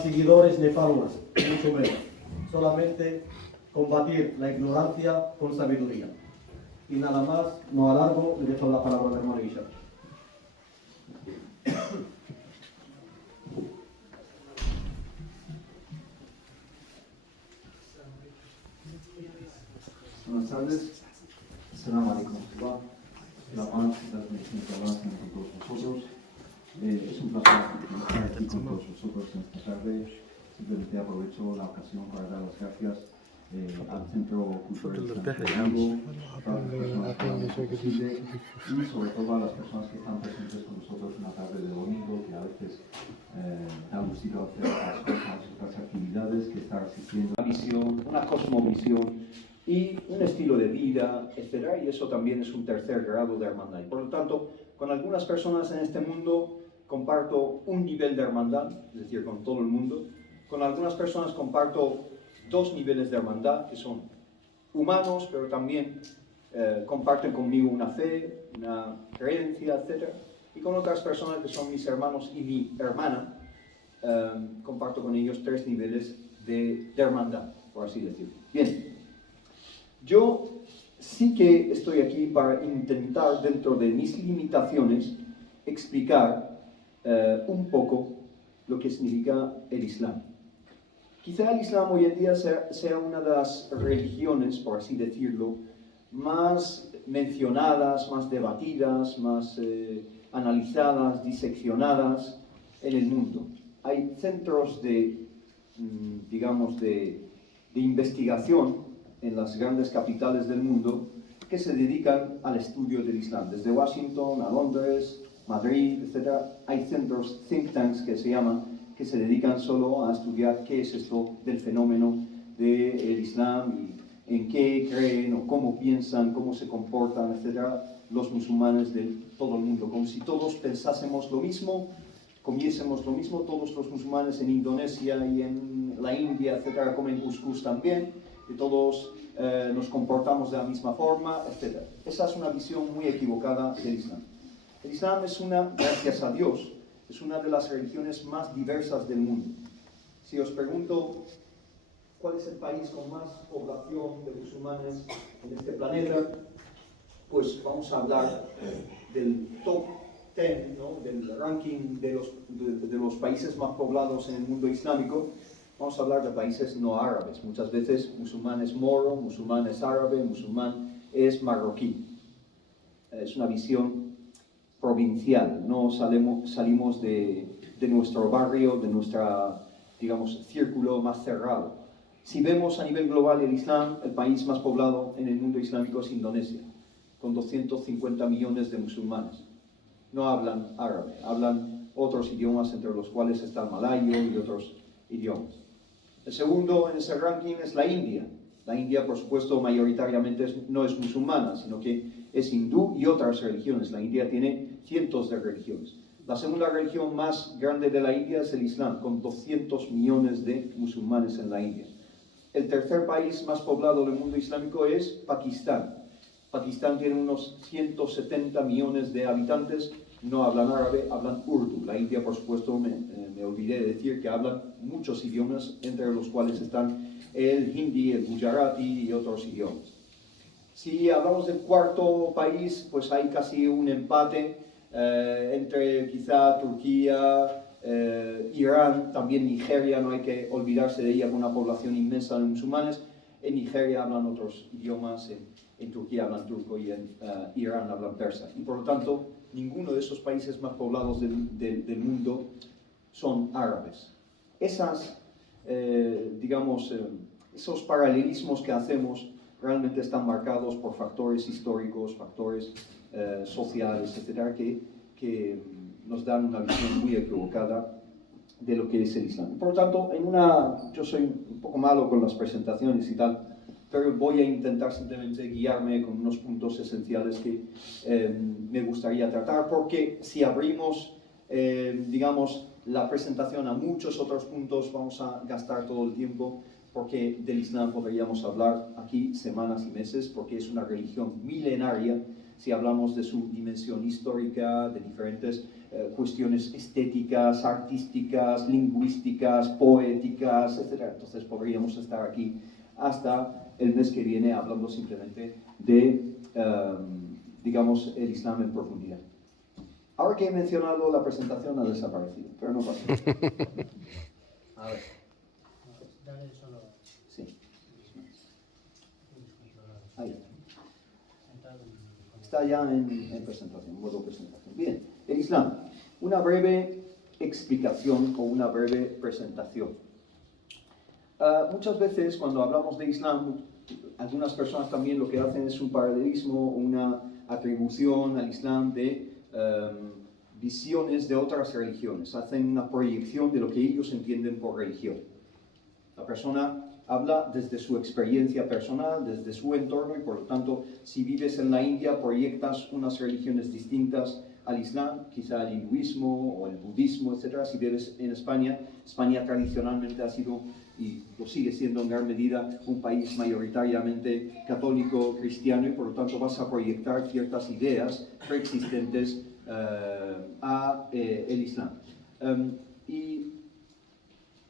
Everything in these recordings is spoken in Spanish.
más seguidores ni followers, mucho menos. Solamente combatir la ignorancia con sabiduría. Y nada más, no alargo, le dejo la palabra al hermano Isha. Buenas tardes. Assalamu alaikum. La paz y las bendiciones de Allah sean con todos vosotros. Es un placer estar aquí con todos vosotros en esta tarde. Simplemente aprovecho la ocasión para dar las gracias al Centro Cultural de todas las personas que han hecho posible y sobre todo a las personas que están presentes con nosotros una tarde de domingo, que a veces da gustito hacer otras cosas, otras actividades que estar asistiendo. Una visión, una cosmovisión y un estilo de vida, etc. Y eso también es un tercer grado de hermandad. Y por lo tanto, con algunas personas en este mundo comparto un nivel de hermandad, es decir, con todo el mundo. Con algunas personas comparto dos niveles de hermandad, que son humanos, pero también comparten conmigo una fe, una creencia, etc. Y con otras personas que son mis hermanos y mi hermana, comparto con ellos tres niveles de hermandad, por así decirlo. Bien. Yo sí que estoy aquí para intentar, dentro de mis limitaciones, explicar un poco lo que significa el Islam. Quizá el Islam hoy en día sea una de las religiones, por así decirlo, más mencionadas, más debatidas, más analizadas, diseccionadas en el mundo. Hay centros digamos, de investigación en las grandes capitales del mundo que se dedican al estudio del Islam. Desde Washington a Londres, Madrid, etc. Hay centros, think tanks que se llaman, que se dedican solo a estudiar qué es esto del fenómeno del Islam y en qué creen o cómo piensan, cómo se comportan, etc. los musulmanes de todo el mundo. Como si todos pensásemos lo mismo, comiésemos lo mismo, todos los musulmanes en Indonesia y en la India, etc. comen couscous también, que todos nos comportamos de la misma forma, etc. Esa es una visión muy equivocada del Islam. El Islam es gracias a Dios, es una de las religiones más diversas del mundo. Si os pregunto cuál es el país con más población de musulmanes en este planeta, pues vamos a hablar del top 10, ¿no? Del ranking de los países más poblados en el mundo islámico. Vamos a hablar de países no árabes. Muchas veces musulmán es moro, musulmán es árabe, musulmán es marroquí. Es una visión provincial. No salimos de nuestro barrio, de nuestro, digamos, círculo más cerrado. Si vemos a nivel global el Islam, el país más poblado en el mundo islámico es Indonesia, con 250 millones de musulmanes. No hablan árabe, hablan otros idiomas, entre los cuales está el malayo y otros idiomas. El segundo en ese ranking es la India. La India, por supuesto, mayoritariamente no es musulmana, sino que es hindú y otras religiones. La India tiene cientos de religiones. La segunda religión más grande de la India es el Islam, con 200 millones de musulmanes en la India. El tercer país más poblado del mundo islámico es Pakistán. Pakistán tiene unos 170 millones de habitantes, no hablan árabe, hablan urdu. La India, por supuesto, me olvidé de decir que hablan muchos idiomas, entre los cuales están el hindi, el gujarati y otros idiomas. Si hablamos del cuarto país, pues hay casi un empate entre quizá Turquía, Irán, también Nigeria, no hay que olvidarse de ella, con una población inmensa de musulmanes. En Nigeria hablan otros idiomas, en Turquía hablan turco y en Irán hablan persa. Y por lo tanto, ninguno de esos países más poblados del mundo son árabes. Esos paralelismos que hacemos realmente están marcados por factores históricos, factores sociales, etcétera, que nos dan una visión muy equivocada de lo que es el Islam. Por lo tanto, yo soy un poco malo con las presentaciones y tal, pero voy a intentar simplemente guiarme con unos puntos esenciales que me gustaría tratar, porque si abrimos, digamos, la presentación a muchos otros puntos, vamos a gastar todo el tiempo, porque del Islam podríamos hablar aquí semanas y meses, porque es una religión milenaria. Si hablamos de su dimensión histórica, de diferentes cuestiones estéticas, artísticas, lingüísticas, poéticas, etc. Entonces podríamos estar aquí hasta el mes que viene hablando simplemente de, digamos, el Islam en profundidad. Ahora que he mencionado, la presentación ha desaparecido, pero no pasa nada. A ver. Sí. Ahí. Está ya en presentación, modo presentación. Bien, el Islam. Una breve explicación o una breve presentación. Muchas veces cuando hablamos de Islam, algunas personas también lo que hacen es un paralelismo, una atribución al Islam de visiones de otras religiones. Hacen una proyección de lo que ellos entienden por religión. La persona habla desde su experiencia personal, desde su entorno, y por lo tanto, si vives en la India, proyectas unas religiones distintas al Islam, quizá el hinduismo o el budismo, etc. Si vives en España, España tradicionalmente ha sido y lo sigue siendo en gran medida un país mayoritariamente católico, cristiano, y por lo tanto vas a proyectar ciertas ideas preexistentes a el Islam. Y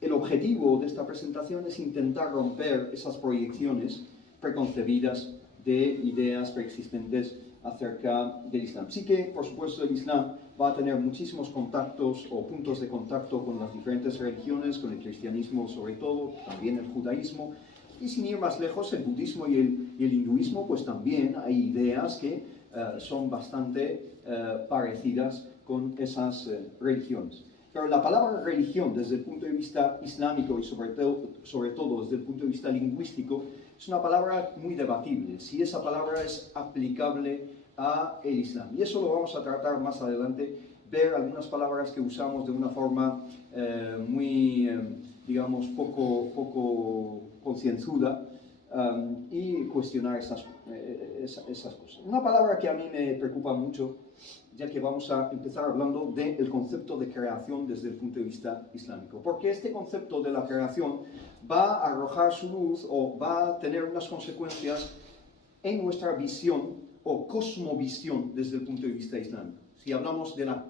el objetivo de esta presentación es intentar romper esas proyecciones preconcebidas de ideas preexistentes acerca del Islam. Sí que, por supuesto, el Islam va a tener muchísimos contactos o puntos de contacto con las diferentes religiones, con el cristianismo sobre todo, también el judaísmo, y sin ir más lejos, el budismo y el hinduismo, pues también hay ideas que son bastante parecidas con esas religiones. Pero la palabra religión, desde el punto de vista islámico y sobre todo desde el punto de vista lingüístico, es una palabra muy debatible, si esa palabra es aplicable a el Islam. Y eso lo vamos a tratar más adelante, ver algunas palabras que usamos de una forma muy, digamos, poco concienzuda y cuestionar esas cosas. Una palabra que a mí me preocupa mucho, ya que vamos a empezar hablando del concepto de creación desde el punto de vista islámico. Porque este concepto de la creación va a arrojar su luz o va a tener unas consecuencias en nuestra visión o cosmovisión desde el punto de vista islámico. Si hablamos de la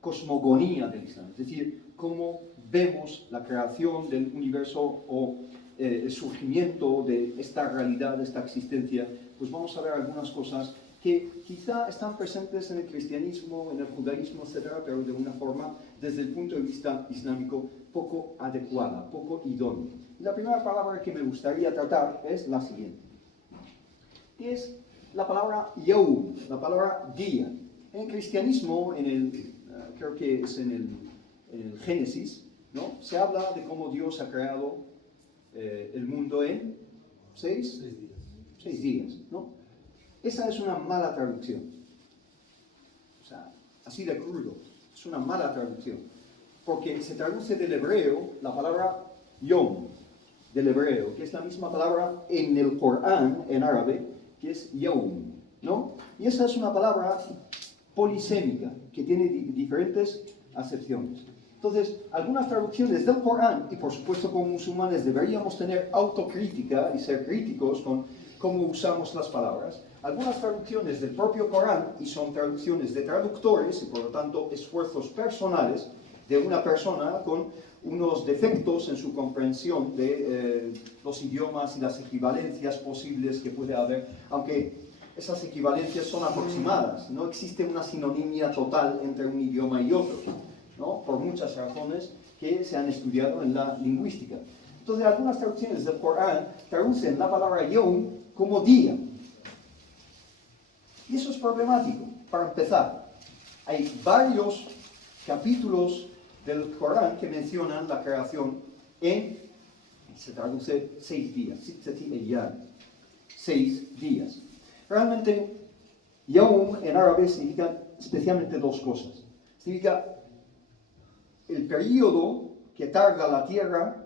cosmogonía del Islam, es decir, cómo vemos la creación del universo o el surgimiento de esta realidad, de esta existencia, pues vamos a ver algunas cosas que quizá están presentes en el cristianismo, en el judaísmo, etc., pero de una forma, desde el punto de vista islámico, poco adecuada, poco idónea. Y la primera palabra que me gustaría tratar es la siguiente, que es la palabra yawm, la palabra día. En el cristianismo, creo que es en el Génesis, ¿no? Se habla de cómo Dios ha creado el mundo en 6 días, ¿no? Esa es una mala traducción. O sea, así de crudo. Es una mala traducción. Porque se traduce del hebreo la palabra yom, del hebreo, que es la misma palabra en el Corán, en árabe, que es yawm, ¿no? Y esa es una palabra polisémica, que tiene diferentes acepciones. Entonces, algunas traducciones del Corán, y por supuesto como musulmanes deberíamos tener autocrítica y ser críticos con cómo usamos las palabras, algunas traducciones del propio Corán, y son traducciones de traductores, y por lo tanto esfuerzos personales de una persona con unos defectos en su comprensión de los idiomas y las equivalencias posibles que puede haber, aunque esas equivalencias son aproximadas, no existe una sinonimia total entre un idioma y otro, ¿no? Por muchas razones que se han estudiado en la lingüística. Entonces, algunas traducciones del Corán traducen la palabra yawm como día. Y eso es problemático. Para empezar, hay varios capítulos del Corán que mencionan la creación se traduce 6 días, 6 días. Realmente, yawm en árabe significa especialmente dos cosas. Significa el periodo que tarda la Tierra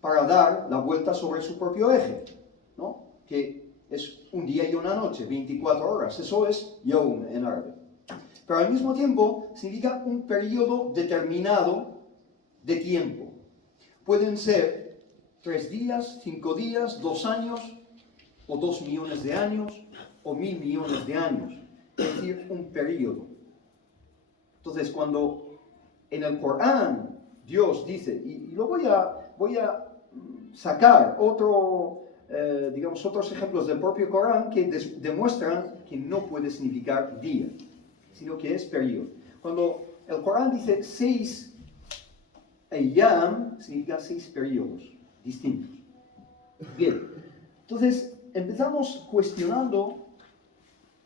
para dar la vuelta sobre su propio eje, ¿no? Que es un día y una noche, 24 horas. Eso es yawm en árabe. Pero al mismo tiempo significa un periodo determinado de tiempo. Pueden ser 3 días, 5 días, 2 años, o 2 millones de años, o 1000 millones de años. Es decir, un periodo. Entonces, cuando en el Corán Dios dice, y lo voy a sacar otros ejemplos del propio Corán que demuestran que no puede significar día, sino que es periodo. Cuando el Corán dice 6 ayyam, significa 6 periodos distintos. Bien, entonces empezamos cuestionando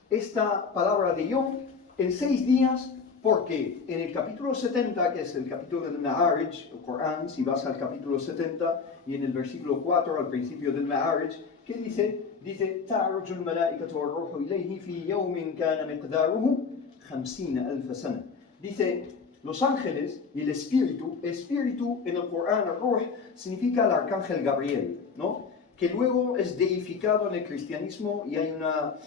esta palabra de yom en 6 días, porque en el capítulo 70, que es el capítulo del Ma'arij, el Corán, si vas al capítulo 70 y en el versículo 4 al principio del Ma'arij, ¿qué dice? Dice, تعرج الملائكة والروح إليه في يوم كان مقداره 50,000 سنة. Dice, los ángeles y el espíritu en el Corán, el Ruh, significa el arcángel Gabriel, ¿no? Que luego es deificado en el cristianismo y hay una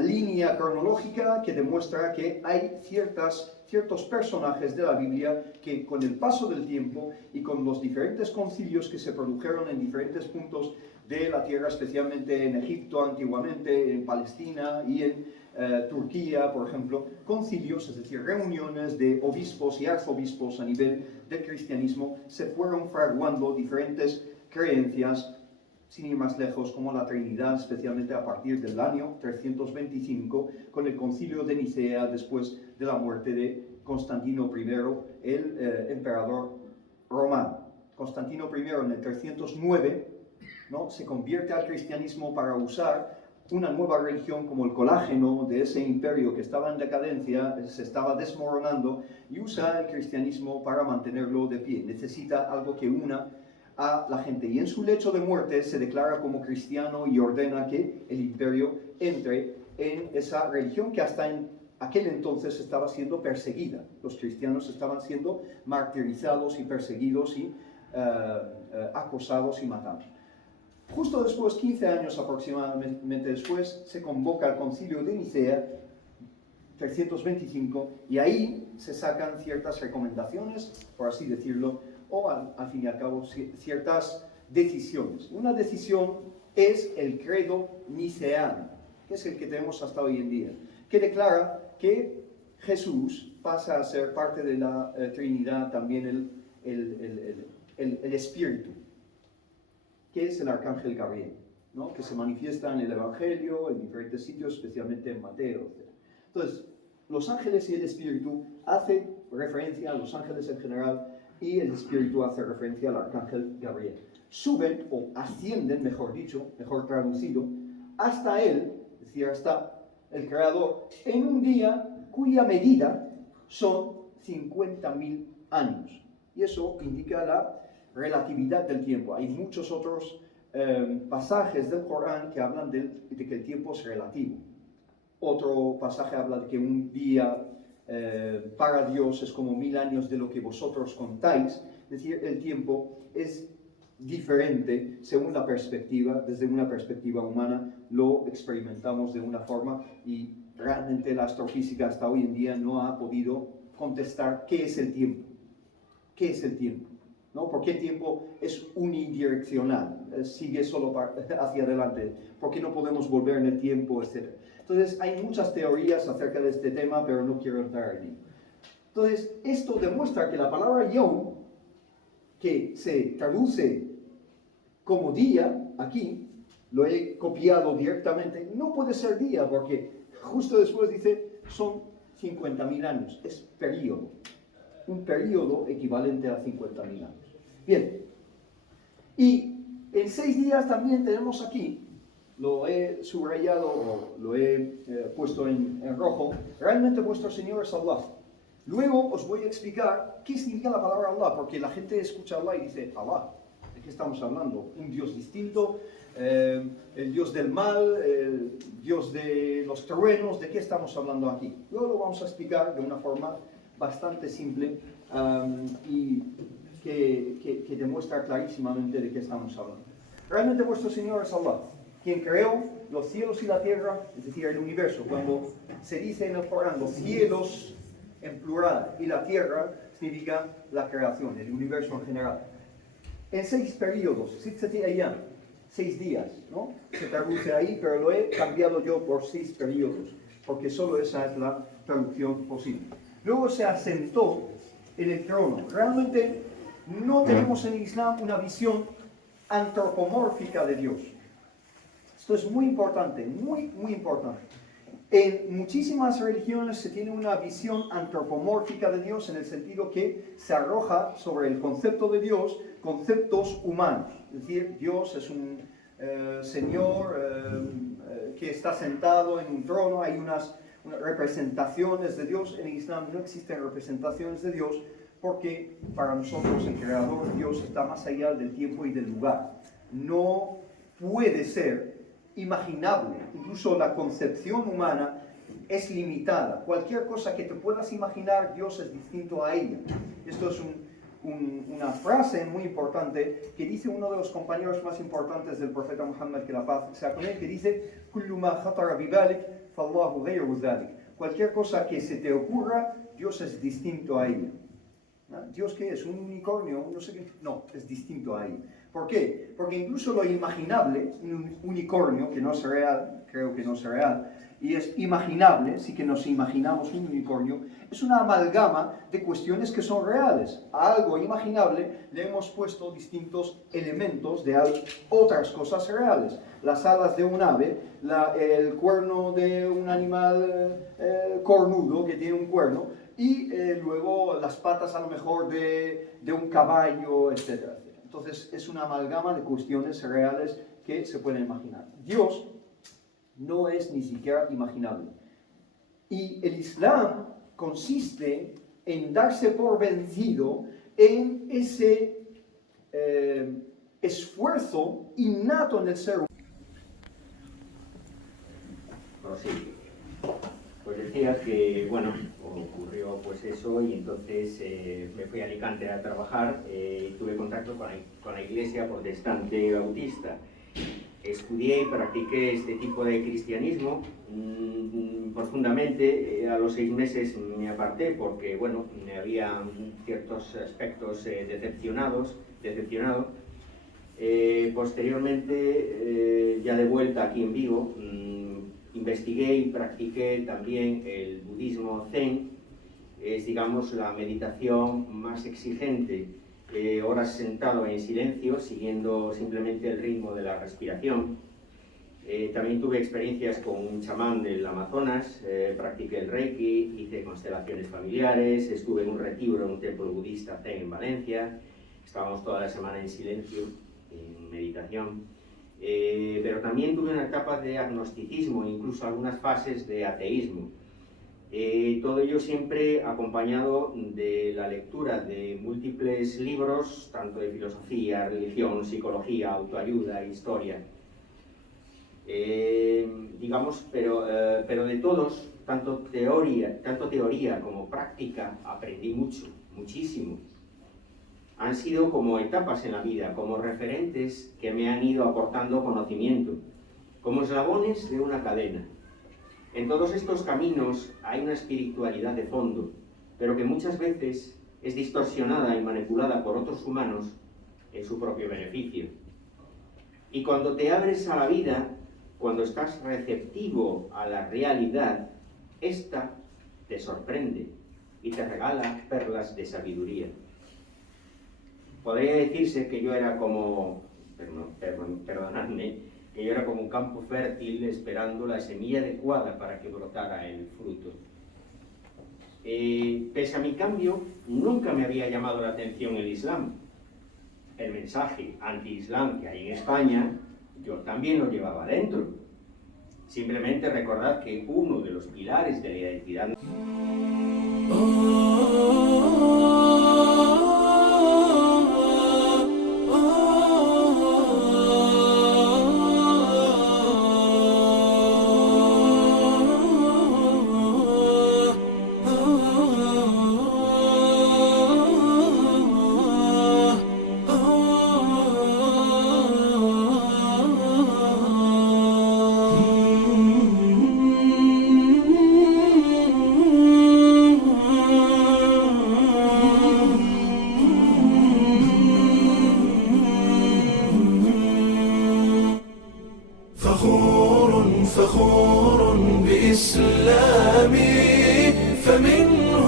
línea cronológica que demuestra que hay ciertos personajes de la Biblia que con el paso del tiempo y con los diferentes concilios que se produjeron en diferentes puntos de la tierra, especialmente en Egipto antiguamente, en Palestina y en Turquía, por ejemplo, concilios, es decir, reuniones de obispos y arzobispos a nivel del cristianismo, se fueron fraguando diferentes creencias, sin ir más lejos, como la Trinidad, especialmente a partir del año 325, con el concilio de Nicea, después de la muerte de Constantino I, el emperador romano. Constantino I en el 309, ¿no?, se convierte al cristianismo para usar una nueva religión como el colágeno de ese imperio que estaba en decadencia, se estaba desmoronando, y usa el cristianismo para mantenerlo de pie. Necesita algo que una a la gente, y en su lecho de muerte se declara como cristiano y ordena que el imperio entre en esa religión que hasta en aquel entonces estaba siendo perseguida. Los cristianos estaban siendo martirizados y perseguidos y acosados y matados. Justo después, 15 años aproximadamente después, se convoca el concilio de Nicea, 325, y ahí se sacan ciertas recomendaciones, por así decirlo, o al fin y al cabo ciertas decisiones. Una decisión es el credo niceano, que es el que tenemos hasta hoy en día, que declara que Jesús pasa a ser parte de la Trinidad, también el Espíritu, que es el arcángel Gabriel, ¿no?, que se manifiesta en el Evangelio, en diferentes sitios, especialmente en Mateo, etc. Entonces, los ángeles y el Espíritu hacen referencia a los ángeles en general, y el Espíritu hace referencia al arcángel Gabriel. Suben, o ascienden, mejor dicho, mejor traducido, hasta él, es decir, hasta el Creador, en un día cuya medida son 50,000 años. Y eso indica la relatividad del tiempo. Hay muchos otros pasajes del Corán que hablan de que el tiempo es relativo. Otro pasaje habla de que un día para Dios es como 1000 años de lo que vosotros contáis. Es decir, el tiempo es diferente según la perspectiva. Desde una perspectiva humana lo experimentamos de una forma, y realmente la astrofísica hasta hoy en día no ha podido contestar qué es el tiempo. ¿Qué es el tiempo? ¿No? ¿Por qué el tiempo es unidireccional? Sigue solo hacia adelante. ¿Por qué no podemos volver en el tiempo, etcétera? Entonces, hay muchas teorías acerca de este tema, pero no quiero entrar en ello. Entonces, esto demuestra que la palabra yom, que se traduce como día, aquí, lo he copiado directamente, no puede ser día, porque justo después dice, son 50,000 años, es periodo. Un periodo equivalente a 50,000 años. Bien, y en 6 días también tenemos aquí, lo he subrayado o lo he puesto en rojo, realmente vuestro Señor es Allah. Luego os voy a explicar qué significa la palabra Allah, porque la gente escucha Allah y dice, Allah, ¿de qué estamos hablando? ¿Un Dios distinto? ¿El Dios del mal? ¿El Dios de los truenos? ¿De qué estamos hablando aquí? Luego lo vamos a explicar de una forma bastante simple y que demuestra clarísimamente de qué estamos hablando. Realmente vuestro Señor es Allah, quien creó los cielos y la tierra, es decir, el universo. Cuando se dice en el Corán los cielos en plural y la tierra, significa la creación, el universo en general. En 6 periodos, 6 días, ¿no? Se traduce ahí, pero lo he cambiado yo por 6 periodos, porque solo esa es la traducción posible. luego se asentó en el trono. Realmente no tenemos en el Islam una visión antropomórfica de Dios. Esto es muy importante, muy importante. En muchísimas religiones se tiene una visión antropomórfica de Dios en el sentido que se arroja sobre el concepto de Dios conceptos humanos. Es decir, Dios es un Señor que está sentado en un trono, hay unas representaciones de Dios. En el Islam no existen representaciones de Dios porque para nosotros el Creador, Dios, está más allá del tiempo y del lugar. No puede ser imaginable, incluso la concepción humana es limitada. Cualquier cosa que te puedas imaginar, Dios es distinto a ella. Esto es una frase muy importante que dice uno de los compañeros más importantes del profeta Muhammad, que la paz sea con él, que dice: "Kullu ma khatara bi balik, fallahu ghayru dhalik". Cualquier cosa que se te ocurra, Dios es distinto a ella. ¿No? ¿Dios qué es? ¿Un unicornio? No sé qué. No, es distinto a ella. ¿Por qué? Porque incluso lo imaginable, un unicornio, que no es real, creo que no es real, y es imaginable, sí que nos imaginamos un unicornio, es una amalgama de cuestiones que son reales. A algo imaginable le hemos puesto distintos elementos de otras cosas reales. Las alas de un ave, el cuerno de un animal cornudo que tiene un cuerno, y luego las patas a lo mejor de un caballo, etc. Entonces es una amalgama de cuestiones reales que se pueden imaginar. Dios no es ni siquiera imaginable. Y el Islam consiste en darse por vencido en ese esfuerzo innato en el ser humano. Sí. Pues decía que, bueno, ocurrió pues eso y entonces me fui a Alicante a trabajar y tuve contacto con la iglesia protestante bautista. Estudié y practiqué este tipo de cristianismo profundamente. A los 6 meses me aparté porque, bueno, me había ciertos aspectos decepcionado. Posteriormente, ya de vuelta aquí en Vigo, investigué y practiqué también el budismo zen. Es, digamos, la meditación más exigente, horas sentado en silencio, siguiendo simplemente el ritmo de la respiración. También tuve experiencias con un chamán del Amazonas, practiqué el Reiki, hice constelaciones familiares, estuve en un retiro en un templo budista zen en Valencia, estábamos toda la semana en silencio, en meditación. Pero también tuve una etapa de agnosticismo, incluso algunas fases de ateísmo. Todo ello siempre acompañado de la lectura de múltiples libros, tanto de filosofía, religión, psicología, autoayuda, historia. Digamos, pero de todos, tanto teoría como práctica, aprendí muchísimo. Han sido como etapas en la vida, como referentes que me han ido aportando conocimiento, como eslabones de una cadena. En todos estos caminos hay una espiritualidad de fondo, pero que muchas veces es distorsionada y manipulada por otros humanos en su propio beneficio. Y cuando te abres a la vida, cuando estás receptivo a la realidad, esta te sorprende y te regala perlas de sabiduría. Podría decirse que yo era como, perdonadme, que yo era como un campo fértil esperando la semilla adecuada para que brotara el fruto. Pese a mi cambio, nunca me había llamado la atención el Islam. El mensaje anti-Islam que hay en España, yo también lo llevaba dentro. Simplemente recordad que uno de los pilares de la identidad فخور بإسلامي فمنه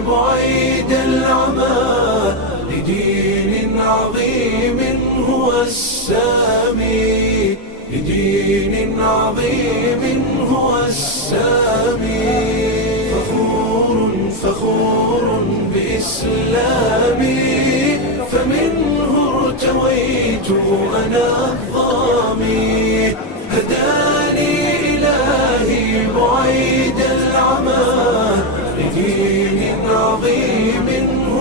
بعيد العمى لدين عظيم هو السامي، لدين عظيم هو السامي. فخور بإسلامي فمنه ارتويت أنا الظامي. هداني إلهي بعيد العمى لدين عظيم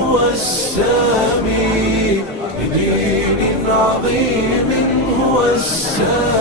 هو السامي، لدين عظيم هو السامي.